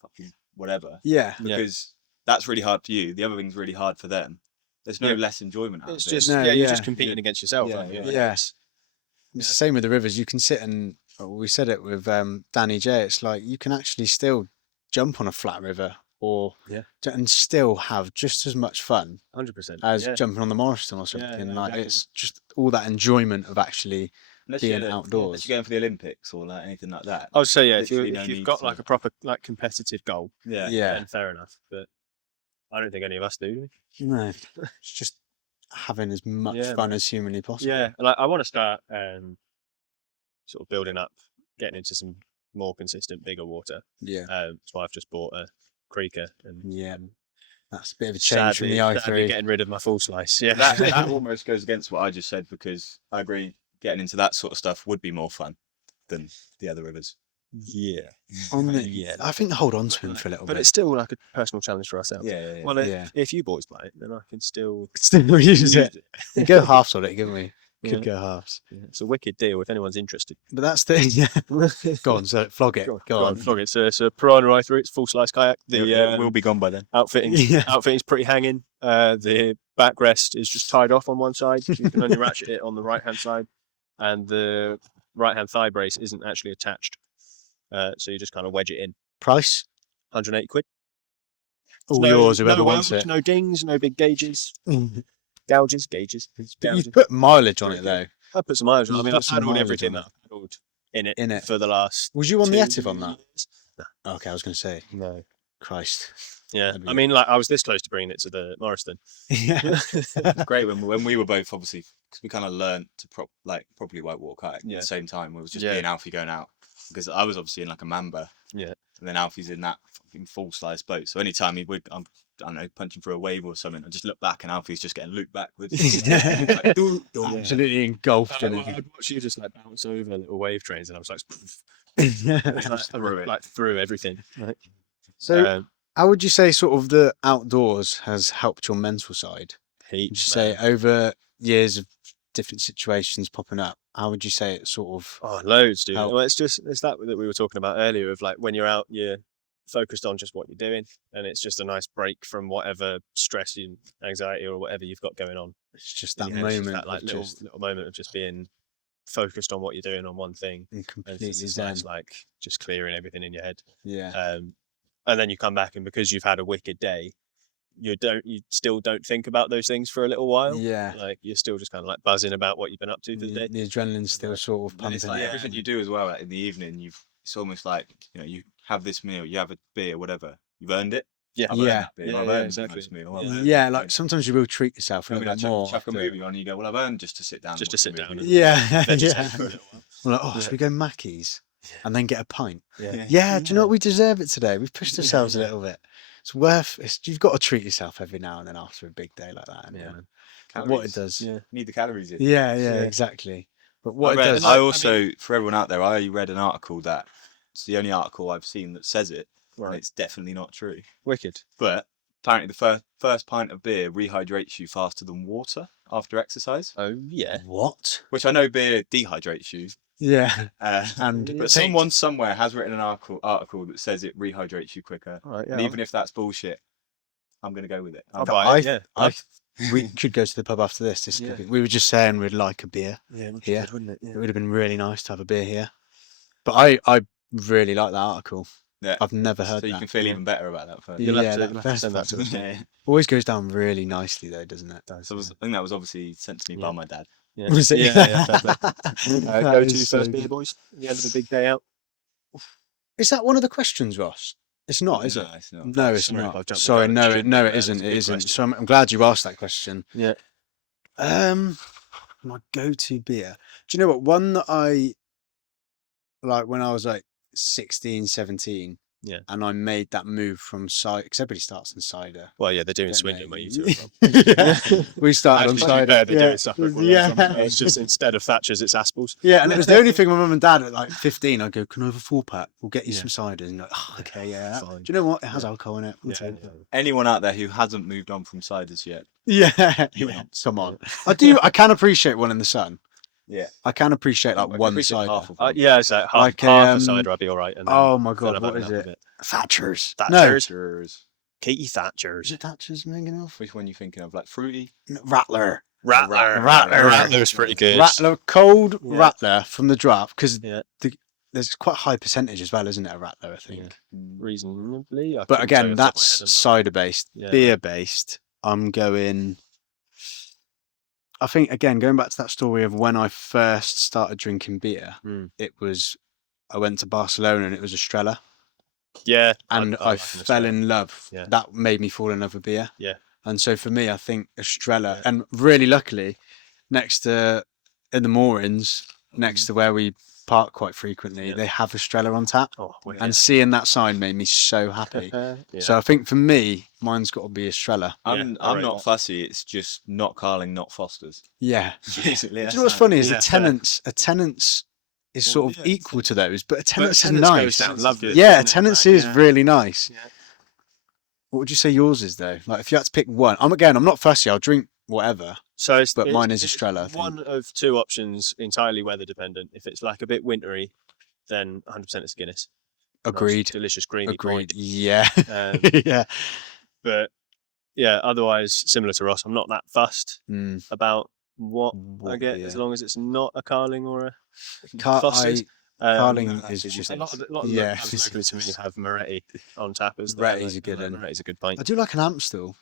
fucking whatever. Yeah. Because that's really hard for you. The other thing's really hard for them. There's no less enjoyment out of it. It's just you're just competing against yourself. Yes. It's the same with the rivers. You can sit and we said it with Danny J. It's like you can actually still jump on a flat river and still have just as much fun 100% as jumping on the Morriston or something. It's just all that enjoyment of actually being outdoors. Unless you're going for the Olympics or like anything like that. I would say if you've got like a proper like competitive goal, then fair enough. But I don't think any of us do. No, it's just having as much fun as humanly possible. Yeah, like I want to start sort of building up, getting into some more consistent, bigger water. Yeah. That's why I've just bought a creeker. And that's a bit of a change from the i3. Getting rid of my full slice. Yeah, that almost goes against what I just said, because I agree getting into that sort of stuff would be more fun than the other rivers. Yeah. I think hold on to him for a little bit. But it's still like a personal challenge for ourselves. Yeah. Well, if you boys buy it, then I can still use it. You go halves on it, couldn't we? Could go halves. Yeah. It's a wicked deal if anyone's interested. But that's the Go on, so flog it. Go on. Flog it. So it's a Piranha i3. It's full slice kayak. We'll be gone by then. Outfitting's pretty hanging. The backrest is just tied off on one side. You can only ratchet it on the right hand side, and the right hand thigh brace isn't actually attached. So you just kind of wedge it in. Price? 180 quid. All yours, whoever wants it. No dings, no big gauges. Gauges. You've put mileage on it though. I put some mileage on it. I mean, I've paddled everything that I've paddled in it for the last. Was you on the Etiv on that? Years. No. Okay, I was going to say. No. Christ. Yeah, I mean, like I was this close to bringing it to the Morriston. Yeah. Great when we were both, obviously, because we kind of learned to properly whitewater kayak at the same time. It was just me and Alfie going out, because I was obviously in like a Mamba. Yeah. And then Alfie's in that fucking full slice boat. So anytime he would, I don't know, punching through a wave or something, I just look back and Alfie's just getting looped backwards. Absolutely engulfed in it. I'd watch you just like bounce over little wave trains, and I was like, through everything. Right? So, how would you say sort of the outdoors has helped your mental side? Would you say over years of different situations popping up, how would you say it sort of? Oh, loads, dude. Well, it's that we were talking about earlier of like when you're out, you're focused on just what you're doing, and it's just a nice break from whatever stress and anxiety or whatever you've got going on. It's just that moment, just that, like little moment of just being focused on what you're doing on one thing, and completely nice, like just clearing everything in your head. Yeah. And then you come back, and because you've had a wicked day, you still don't think about those things for a little while. Yeah. Like you're still just kind of like buzzing about what you've been up to for the day. The adrenaline's still sort of pumping. It's like everything you do as well. Like in the evening, it's almost like you have this meal, you have a beer, whatever. You've earned it. Yeah. I've earned that beer. I've earned exactly. this meal. Like sometimes you will treat yourself a little bit more. Chuck a movie on, you go, well, I've earned just to sit down. Just to sit down. Yeah. For a little while. We're like, should we go Mackey's and then get a pint? Yeah. Do you know what? We deserve it today. We've pushed ourselves a little bit. It's worth it. You've got to treat yourself every now and then after a big day like that. What it does. Yeah. Need the calories in. Yeah, exactly. But what it does. I also, for everyone out there, I read an article that it's the only article I've seen that says it. Right. And it's definitely not true. Wicked. But apparently the first pint of beer rehydrates you faster than water after exercise. Oh, yeah. What? Which I know beer dehydrates you. Yeah. But someone somewhere has written an article that says it rehydrates you quicker. Right, and even if that's bullshit, I'm going to go with it. I'll buy it, we should go to the pub after this. We were just saying we'd like a beer here. Good, wouldn't it? Yeah. It would have been really nice to have a beer here. But I really like that article. Yeah. I've never heard that. So you can feel even better about that first. You'll have to send that to us. Always goes down really nicely though, doesn't it? So I think that was obviously sent to me by my dad. Yeah. Was it? Yeah. Go to first beer, boys. The end of a big day out. Is that one of the questions, Ross? It's not, is it? It's not. No, it's not. Sorry, no, it isn't. It isn't. So I'm glad you asked that question. Yeah. My go-to beer. Do you know what? One that I like when I was like 16, 17. Yeah. And I made that move from cider, because everybody starts in cider. Well, yeah, they're doing Swindon where you two are from. We started on cider. They're doing Suffolk. It's just instead of Thatcher's, it's Aspel's. Yeah, and it was the only thing my mum and dad at like 15, I'd go, can I have a 4-pack? We'll get you some cider. And like, okay, yeah. Fine. Do you know what? It has alcohol in it. Anyone out there who hasn't moved on from ciders yet? Yeah. Come on. I can appreciate one in the sun. Yeah. I can appreciate like one cider. Yeah, it's like half a cider, I'd be all right. And oh my God, what is it? Thatcher's. Thatcher's. Katie Thatcher's. Is it Thatcher's, Megan? Which one are you thinking of? Like fruity? Rattler. Rattler's pretty good. Cold Rattler from the draft, because there's quite a high percentage as well, isn't it? A Rattler, I think. Yeah. Reasonably. But again, that's cider based, beer based. I'm going. I think again, going back to that story of when I first started drinking beer, I went to Barcelona and it was Estrella. Yeah. And I fell in love. Yeah. That made me fall in love with beer. Yeah. And so for me, I think Estrella, and really luckily, next to, in the moorings, next to where we park quite frequently, they have Estrella on tap. And seeing that sign made me so happy. So I think for me, mine's got to be Estrella. I'm not fussy. It's just not Carling, not Foster's. Yeah. Basically, do you know what's funny is a tenant's is sort of equal to those, but a tenant's is nice. A tenant's is really nice. Yeah. What would you say yours is though? Like if you had to pick one, I'm not fussy. I'll drink whatever. But mine is Estrella. I think. One of two options, entirely weather dependent. If it's like a bit wintry, then 100% it's Guinness. Agreed. Nice, delicious creamy. Agreed. Yeah. Yeah. But yeah, otherwise similar to Ross, I'm not that fussed about what I get as long as it's not a Carling or a Foster's. Carling is just a lot of locally to me have Moretti on tap as Moretti's a good one. Moretti's a good pint. I do like an Amstel.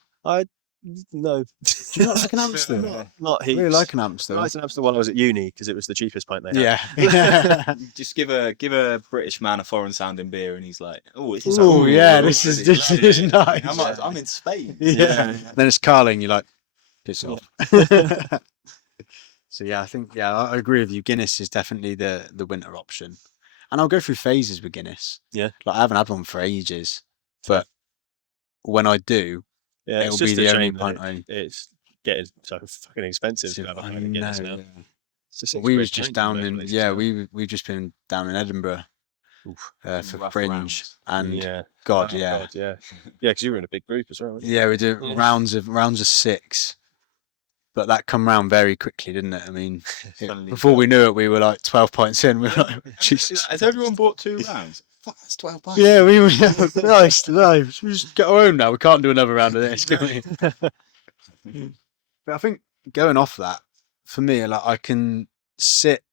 No. Do you not like an Amstel? Not heaps. I really like an Amstel. I liked an Amstel while I was at uni because it was the cheapest pint they had. Yeah. Just give a British man a foreign sounding beer and he's like, this is nice. I'm in Spain. Yeah. Then it's Carling, you're like, piss off. So yeah, I think I agree with you. Guinness is definitely the winter option, and I'll go through phases with Guinness. Yeah, like I haven't had one for ages, but when I do, it'll be the only pint. It's getting so fucking expensive to have a pint of Guinness now. Yeah. We was just down in we've just been down in Edinburgh for Fringe, and God, because you were in a big group as well. Yeah, we do rounds of 6. But that come round very quickly, didn't it? I mean, before we knew it, we were like 12 pints in. We were like, Jesus. Has everyone bought 2 rounds? Fuck, that's 12 pints. Yeah, we were nice. We just get home now. We can't do another round of this, can we? But I think going off that, for me, like I can sit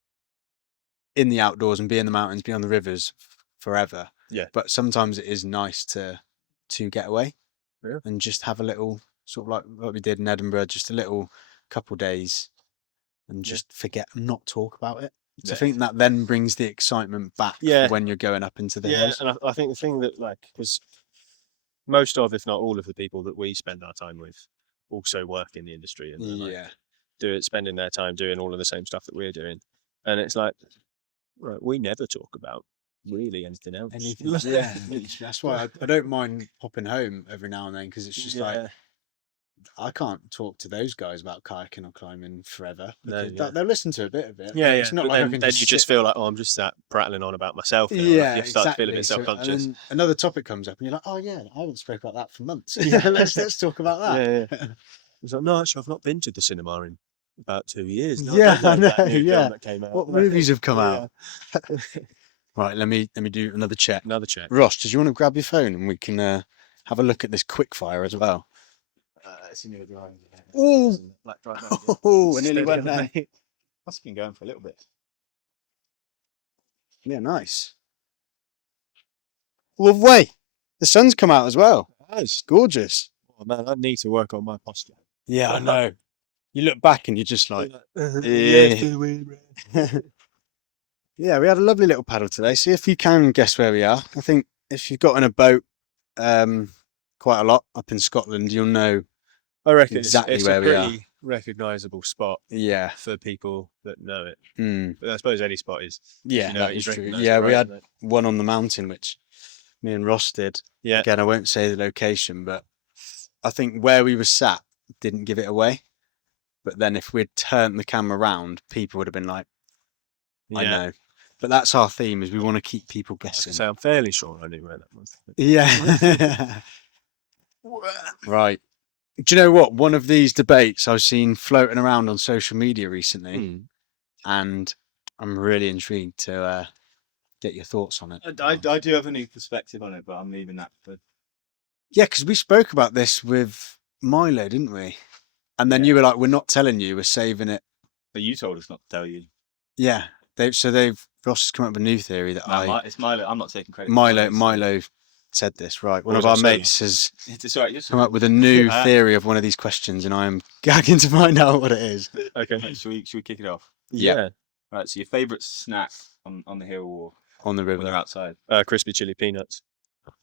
in the outdoors and be in the mountains, be on the rivers forever. Yeah. But sometimes it is nice to get away. and just have a little sort of like what we did in Edinburgh, just a little couple days, and just forget, not talk about it. So I think that then brings the excitement back for when you're going up into the hills. And I think the thing that because most of, if not all of the people that we spend our time with also work in the industry and spending their time doing all of the same stuff that we're doing. And it's like, right, we never talk about really anything else. That's why I don't mind popping home every now and then, because it's just like, I can't talk to those guys about kayaking or climbing forever. They'll listen to a bit of it. It's not like then you just feel like, I'm just prattling on about myself. You start feeling a bit self-conscious. And another topic comes up and you're like, oh yeah, I haven't spoken about that for months. Let's talk about that. It's like, no, actually, I've not been to the cinema in about 2 years. No, I know. That came out. What movies have come out? Right, let me do another check. Ross, did you want to grab your phone and we can have a look at this quickfire as well? It's in your drawing. Oh, I nearly went there. Must have been going for a little bit. Yeah, nice. Lovely. The sun's come out as well. It's gorgeous. Oh man, I need to work on my posture. Yeah, I know. You look back and you're just like, yeah, we had a lovely little paddle today. See if you can guess where we are. I think if you've got on a boat quite a lot up in Scotland, you'll know. I reckon exactly it's where a we are. pretty recognisable spot. Yeah, for people that know it. Mm. But I suppose any spot is. Yeah, that is true. Yeah, we had one on the mountain, which me and Ross did. Yeah. Again, I won't say the location, but I think where we were sat didn't give it away. But then if we'd turned the camera around, people would have been like, I know. But that's our theme, is we want to keep people guessing. So I'm fairly sure I knew where that was. Yeah. Right. Do you know what? One of these debates I've seen floating around on social media recently, and I'm really intrigued to get your thoughts on it. I do have a new perspective on it, but I'm leaving that for... Yeah, because we spoke about this with Milo, didn't we? And then you were like, we're not telling you, we're saving it. But you told us not to tell you. Yeah. Ross has come up with a new theory that it's Milo. I'm not taking credit. Milo said this, right? One of our mates has come up with a new theory of one of these questions, and I'm gagging to find out what it is. Okay. Should we kick it off? Yeah. Right. So your favourite snack on the hill or on the river when they're outside? Crispy chili peanuts.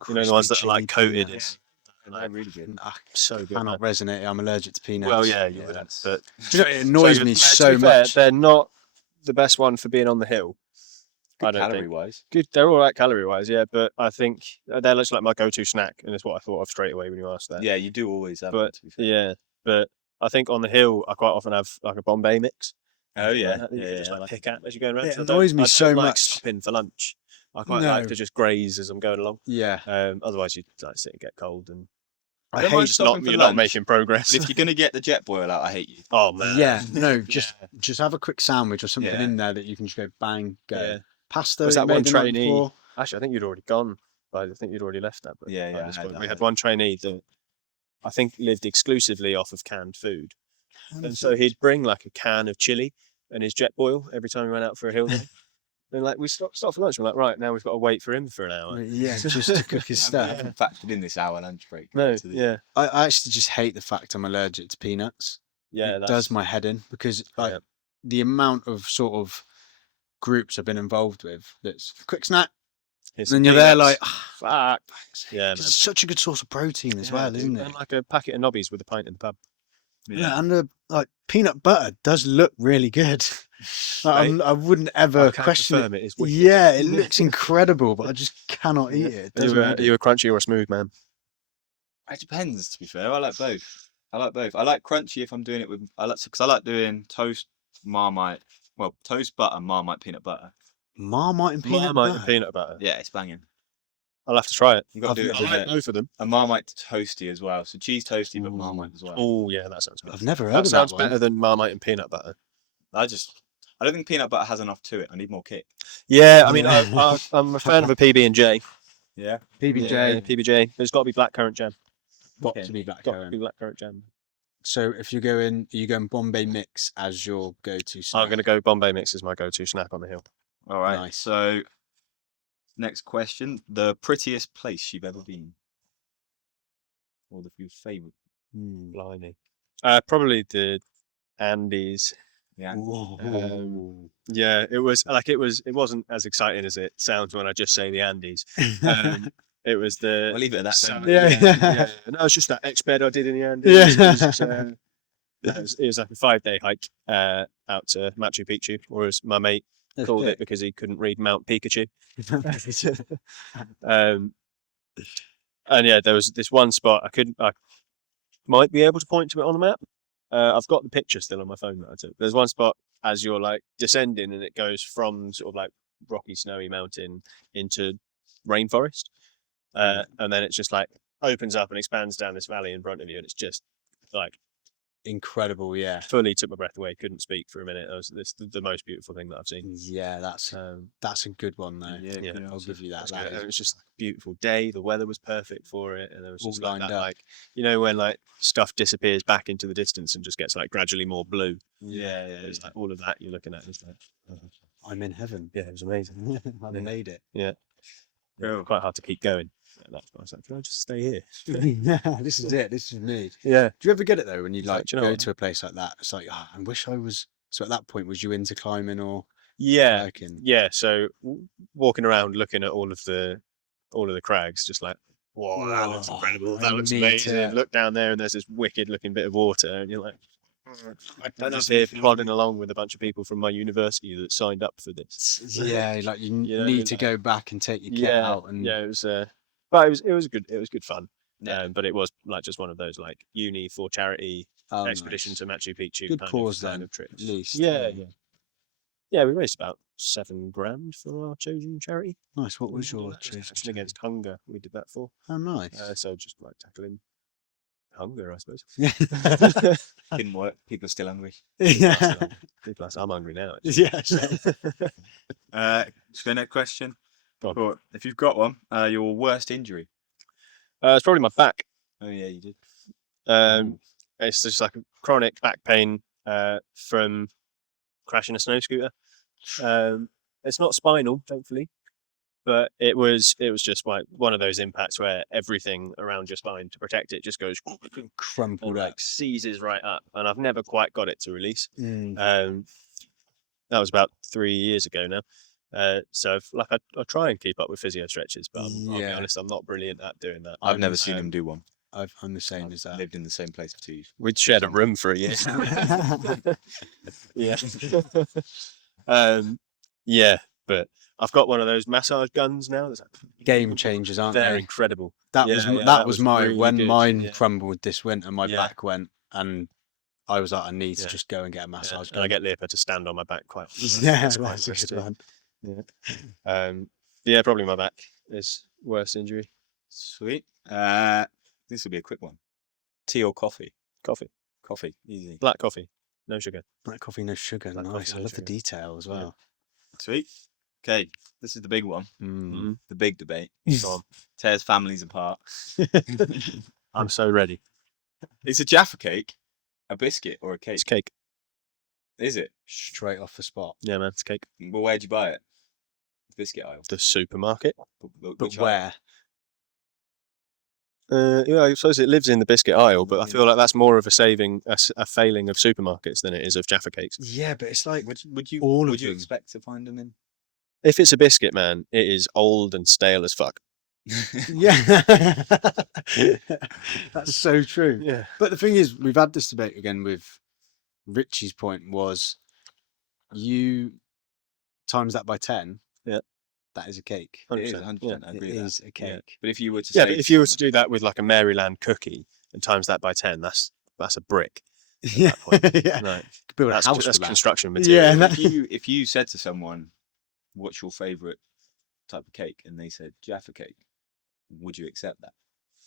You know, the ones that are like coated. They're really good. So good. Cannot resonate. I'm allergic to peanuts. Well, yeah, but do you know, it annoys me so much. They're not the best one for being on the hill. Good calorie-wise. Good, they're all right calorie-wise, yeah. But I think they're just like my go-to snack, and it's what I thought of straight away when you asked that. Yeah, you do always have. But but I think on the hill, I quite often have like a Bombay mix. Oh yeah, you just like pick at as you're going around. It annoys me so much. Like stopping for lunch. I quite like to just graze as I'm going along. Yeah. Otherwise, you like sit and get cold, and I hate stopping for you're lunch, not making progress. But if you're gonna get the jet boil out, I hate you. Oh man. Yeah. No, just have a quick sandwich or something in there that you can just go bang, go. Yeah. Pasta. Was that one trainee? Actually, I think you'd already gone. I think you'd already left that. But we had one trainee that I think lived exclusively off of canned food, and so he'd bring like a can of chili and his jet boil every time we went out for a hill day. And like we stopped for lunch. We're like, right, now we've got to wait for him for an hour. Yeah, just to cook his stuff. I haven't factored in this hour lunch break. No, I actually just hate the fact I'm allergic to peanuts. Yeah, it does my head in, because the amount of sort of groups I've been involved with that's quick snack, and then you're there like, fuck. Yeah, man. It's such a good source of protein as well, isn't it? And like a packet of knobbies with a pint in the pub. Yeah, and the peanut butter does look really good. I wouldn't ever question it. Yeah, it looks incredible, but I just cannot eat it. Are you a crunchy or a smooth man? It depends, to be fair. I like both. I like crunchy if I'm doing it with. Because I like doing toast, Marmite. Well, toast butter, Marmite peanut butter. Marmite and peanut butter. Yeah, it's banging. I'll have to try it. You've got to do it. I like both of them. A Marmite toasty as well. So cheese toasty, but Marmite as well. Oh yeah, that sounds good. I've never heard of that. Sounds better than Marmite and peanut butter. I don't think peanut butter has enough to it. I need more kick. Yeah, I mean, I'm a fan of a PB&J. Yeah, PB&J. There's got to be blackcurrant jam. Got to be blackcurrant jam. So if you're going, are you going Bombay mix as your go-to snack? I'm going to go Bombay mix as my go-to snack on the hill. All right. Nice. So next question: the prettiest place you've ever been? or your favourite? Blimey. Probably the Andes. Yeah. Yeah, it wasn't as exciting as it sounds when I just say the Andes. It was the. We'll leave it at that. Yeah. No, it's just that exped I did in the Andes. Yeah. It was like a 5-day hike out to Machu Picchu, or as my mate called it because he couldn't read Mount Pikachu. And yeah, there was this one spot I might be able to point to it on the map. I've got the picture still on my phone that I took. There's one spot as you're like descending, and it goes from sort of like rocky, snowy mountain into rainforest, and then it's just like opens up and expands down this valley in front of you, and it's just like incredible. Yeah, fully took my breath away. Couldn't speak for a minute. This the most beautiful thing that I've seen. Yeah, that's a good one though. Yeah, I'll give you that. It was just a beautiful day. The weather was perfect for it, and there was just like that, like when like stuff disappears back into the distance and just gets like gradually more blue. Yeah. It's like all of that you're looking at. It's like I'm in heaven. Yeah, it was amazing. I made it. Yeah. Quite hard to keep going. I was like, can I just stay here? This is it. This is me. Yeah. Do you ever get it though when you like go to a place like that? It's like, I wish I was. So at that point, was you into climbing or? Yeah. Hiking? Yeah. So walking around, looking at all of the crags, just like, whoa, that looks incredible. That looks amazing. Look down there, and there's this wicked looking bit of water, and you're like, I'm just here plodding along with a bunch of people from my university that signed up for this. Yeah, like you need to go back and take your kit out, and it was. But it was good fun. Yeah. But it was like just one of those like uni for charity expedition to Machu Picchu. Good cause then, of trips. At least. Yeah. Yeah, we raised about $7,000 for our chosen charity. Nice. What was your chosen Action Against Hunger? We did that for. Oh, nice. So just like tackling hunger, I suppose. Didn't work. People are still hungry. Yeah. I'm hungry now. Yeah. So next question. If you've got one, your worst injury. It's probably my back. Oh yeah, you did. It's just like a chronic back pain from crashing a snow scooter. It's not spinal, thankfully, but it was just like one of those impacts where everything around your spine to protect it just goes crumpled and, up, like seizes right up, and I've never quite got it to release. That was about 3 years ago now. So I try and keep up with physio stretches, but I'll be honest, I'm not brilliant at doing that. I've never seen him do one. I'm the same as that. Lived in the same place for 2 years. We'd shared a room for a year. Yeah. Yeah, but I've got one of those massage guns now. Game changers, aren't they? They're incredible. That was my really when good. mine crumbled this winter. My back went, and I was like, I need to just go and get a massage gun. And I get Leopold to stand on my back quite. That's quite a good one. Yeah, probably my back is worst injury. Sweet. This will be a quick one. Tea or coffee? Coffee. Coffee. Easy. Black coffee. No sugar. Black coffee, no sugar. Black nice. coffee, no I love sugar. the detail as well. Sweet. Okay, this is the big one. Mm-hmm. The big debate. Go on. Tears families apart. I'm so ready. It's a Jaffa cake, a biscuit, or a cake? It's cake. Is it? Straight off the spot. Yeah, man, it's cake. Well, where'd you buy it? Biscuit aisle. The supermarket. But where? I suppose it lives in the biscuit aisle, but I feel like that's more of a failing of supermarkets than it is of Jaffa cakes. Yeah, but it's like would you all of would you them. expect to find them in? If it's a biscuit, man, it is old and stale as fuck. Yeah, that's so true. Yeah, but the thing is, we've had this debate again with Richie's point was you times that by 10. Yeah, that is a cake. 100%. It is 100%. I agree with that. It is a cake. Yeah. But if you were to but if you were to do that with like a Maryland cookie and times that by 10, that's a brick. Yeah, yeah. Right. Build a That's house that's for that. construction material. Yeah. If you said to someone, "What's your favourite type of cake?" and they said Jaffa cake, would you accept that?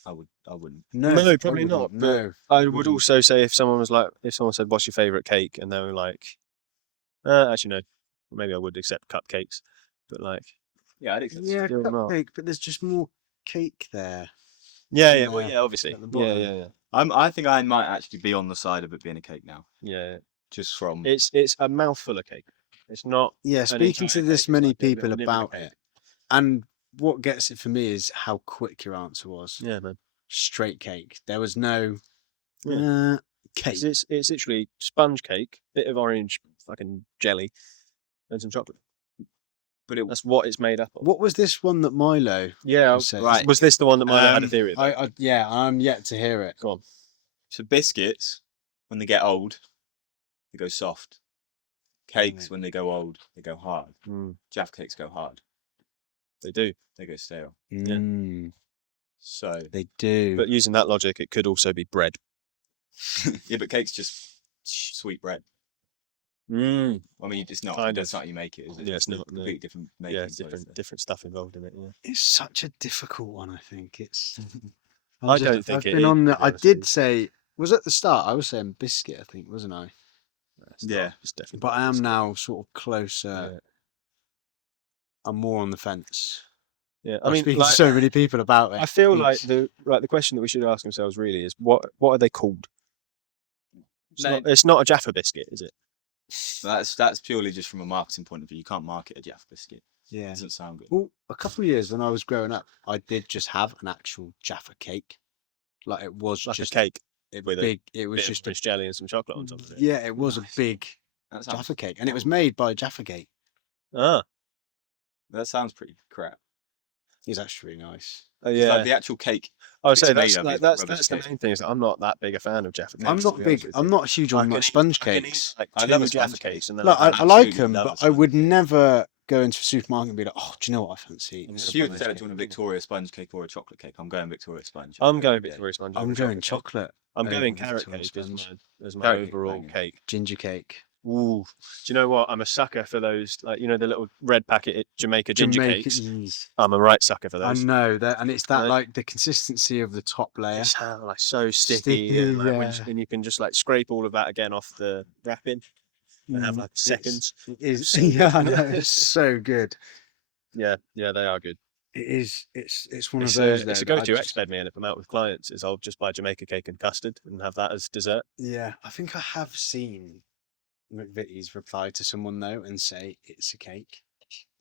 I wouldn't. No, probably not. No, I would also say if someone said, "What's your favourite cake?" and they were like, actually no, maybe I would accept cupcakes, but like, yeah, I'd accept. yeah, still not. cupcake, but there's just more cake there. Yeah, well, yeah, obviously, yeah. I think I might actually be on the side of it being a cake now. Yeah, Just from it's a mouthful of cake. It's not. Yeah, an speaking to entire this cake, many it's like a people little about cake. it, and what gets it for me is how quick your answer was. Yeah, man. straight cake. There was no cake. It's literally sponge cake, bit of orange fucking jelly, and some chocolate. But that's what it's made up of. What was this one that Milo? Yeah, right. Was this the one that Milo had a theory about? I'm yet to hear it. Go on. So biscuits, when they get old, they go soft. Cakes, when they go old, they go hard. Jaffa cakes go hard. They do. They go stale. Yeah. So they do. But using that logic, it could also be bread. Yeah, but cake's just sweet bread. I mean, it's not. That's not how you make it, is it? Yeah, it's not. Completely different making. Yeah, it's different stuff involved in it. Yeah. It's such a difficult one. I think it's. I don't think I've been on the. I did say. Was at the start. I was saying biscuit. I think, wasn't I? Yeah, it's definitely. But I am now sort of closer. Yeah. I'm more on the fence. Yeah, I mean, speaking to so many people about it. I feel like the question that we should ask ourselves really is what are they called? It's not a Jaffa biscuit, is it? That's purely just from a marketing point of view. You can't market a Jaffa biscuit. Yeah, it doesn't sound good. Well, a couple of years when I was growing up, I did just have an actual Jaffa cake. Like it was like just a cake. It was just a jelly and some chocolate on top of it. Yeah, it was a big Jaffa cake, and it was made by Jaffa Cake. Ah, that sounds pretty crap. It's actually really nice. Yeah, like the actual cake. I would say that's the main thing. Is that I'm not that big a fan of Jaffa cakes. I'm not big. I'm not huge on sponge cakes. I love Jaffa cakes, and then I like them, but I would never go into a supermarket and be like, "Oh, do you know what I fancy?" If you said, "Do you want a Victoria sponge cake or a chocolate cake?" I'm going Victoria sponge. I'm going Victoria sponge. I'm going chocolate. I'm going carrot cake as my overall cake. Ginger cake. Ooh, do you know what? I'm a sucker for those, like the little red packet Jamaica ginger cakes. I'm a right sucker for those. I know that, and it's that like the consistency of the top layer. It's like so sticky, and you can just like scrape all of that again off the wrapping and have like seconds. It is, yeah, I know, it's so good. Yeah, they are good. It is. It's one of those. It's a go-to exped meal if I'm out with clients. Is I'll just buy Jamaica cake and custard and have that as dessert. Yeah, I think I have seen McVitie's reply to someone though and say it's a cake.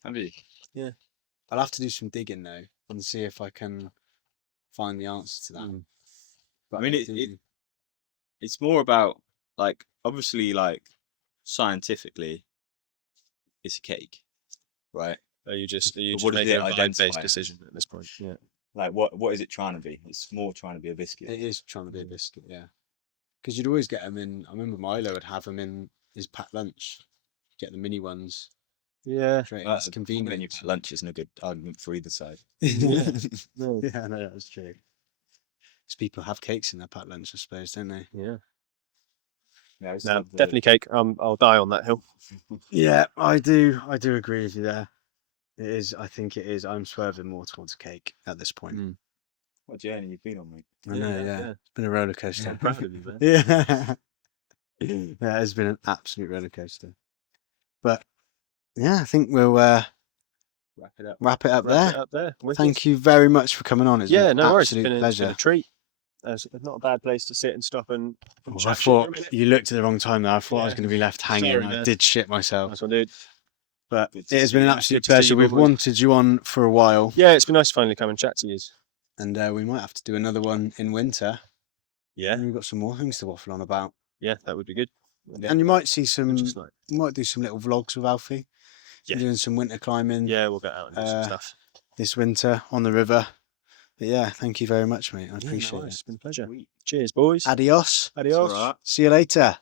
Have you? Yeah. I'll have to do some digging though and see if I can find the answer to that. But I mean, it's more about like obviously like scientifically, it's a cake, right? Are you just making a vibe-based decision at this point? Yeah. Like what is it trying to be? It's more trying to be a biscuit. It is trying to be a biscuit, yeah. Because you'd always get them in. I remember Milo would have them in his packed lunch. Get the mini ones. Yeah. It's convenient. Then your packed lunch isn't a good argument for either side. Yeah, no, that's true. Because people have cakes in their packed lunch, I suppose, don't they? Yeah. No, definitely cake. I'll die on that hill. Yeah, I do agree with you there. It is. I think it is. I'm swerving more towards cake at this point. What journey you've been on, mate? I know, yeah. It's been a roller coaster. I'm proud of you, man. Yeah. Yeah, it has been an absolute roller coaster. But yeah, I think we'll wrap it up there. Thank you very much for coming on. It's no worries. It's been a treat. It's not a bad place to sit and stop and I thought you looked at the wrong time there. I thought I was going to be left hanging. Sorry, I did shit myself. Nice one, dude. But it has been an absolute pleasure. We've wanted you on for a while. Yeah, it's been nice to finally come and chat to you. And we might have to do another one in winter. Yeah. And we've got some more things to waffle on about. Yeah, that would be good. And you might see some, you might do some little vlogs with Alfie. Yeah. Doing some winter climbing. Yeah, we'll get out and do some stuff. This winter on the river. But yeah, thank you very much, mate. I appreciate it. It's been a pleasure. Cheers, boys. Adios. Adios. See you later.